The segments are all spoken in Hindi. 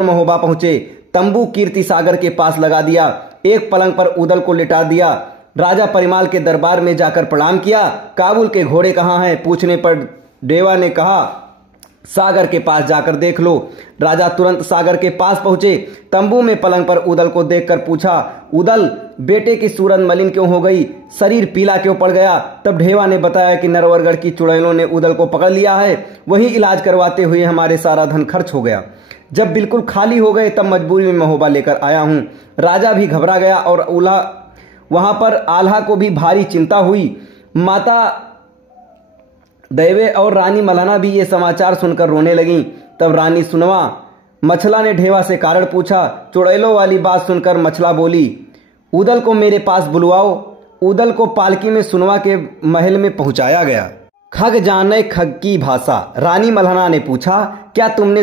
महोबा पहुंचे। तंबू कीर्ति सागर के पास लगा दिया। एक पलंग पर उदल को लिटा दिया। राजा परिमाल के दरबार में जाकर प्रणाम किया। काबुल के घोड़े कहाँ हैं पूछने पर देवा ने कहा, सागर के पास जाकर देख लो। राजा तुरंत सागर के पास पहुंचे। तंबू में पलंग पर उदल को देखकर पूछा, उदल बेटे की सूरत मलिन क्यों हो गई, शरीर पीला क्यों पड़ गया। तब ढेवा ने बताया कि नरवरगढ़ की चुड़ैलों ने उदल को पकड़ लिया है, वही इलाज करवाते हुए हमारे सारा धन खर्च हो गया। जब बिल्कुल खाली हो गए तब मजबूरी में महोबा लेकर आया हूं। राजा भी घबरा गया और वहां पर आल्हा को भी भारी चिंता हुई। माता दैवे और रानी मल्हना भी ये समाचार सुनकर रोने लगी। तब रानी सुनवा मछला ने ढेवा से कारण पूछा। चुड़ैलों वाली बात सुनकर मछला बोली, उदल को मेरे पास बुलवाओ। उदल को पालकी में सुनवा के महल में पहुंचाया गया। खग जाने खग की भाषा। रानी मल्हना ने पूछा, क्या तुमने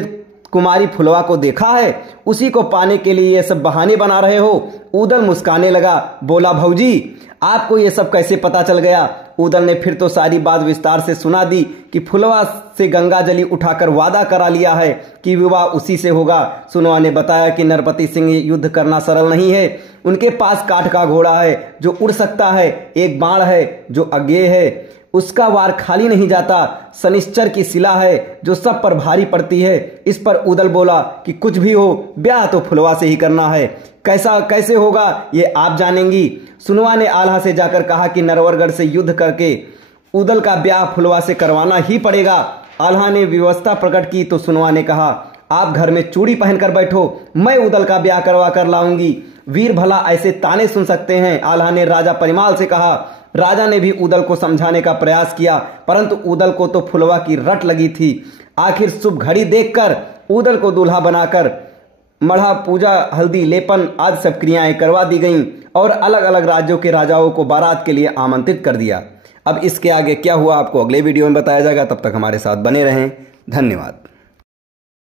कुमारी फुलवा को देखा है? उसी को पाने के लिए ये सब बहाने बना रहे हो? उदल मुस्काने लगा, बोला, भौजी आपको ये सब कैसे पता चल गया? उदल ने फिर तो सारी बात विस्तार से सुना दी कि फुलवा से गंगा जली उठाकर वादा करा लिया है कि विवाह उसी से होगा। सुनवा ने बताया कि नरपति सिंह युद्ध करना सरल नहीं है। उनके पास काठ का घोड़ा है जो उड़ सकता है, एक बाण है जो अज्ञेय है, उसका वार खाली नहीं जाता, शनिश्चर की शिला है जो सब पर भारी पड़ती है। इस पर उदल बोला कि कुछ भी हो ब्याह तो फुलवा से ही करना है, कैसे होगा ये आप जानेंगी। सुनवा ने आल्हा से जाकर कहा कि नरवरगढ़ से युद्ध करके उदल का ब्याह फुलवा से करवाना ही पड़ेगा। आल्हा ने व्यवस्था प्रकट की तो सुनवा ने कहा, आप घर में चूड़ी पहनकर बैठो, मैं उदल का ब्याह करवा कर लाऊंगी। वीर भला ऐसे ताने सुन सकते हैं, आल्हा ने राजा परिमाल से कहा। राजा ने भी उदल को समझाने का प्रयास किया, परंतु उदल को तो फुलवा की रट लगी थी। आखिर शुभ घड़ी देखकर उदल को दूल्हा बनाकर मढ़ा, पूजा, हल्दी, लेपन आदि सब क्रियाएं करवा दी गईं और अलग अलग राज्यों के राजाओं को बारात के लिए आमंत्रित कर दिया। अब इसके आगे क्या हुआ आपको अगले वीडियो में बताया जाएगा। तब तक हमारे साथ बने रहें। धन्यवाद।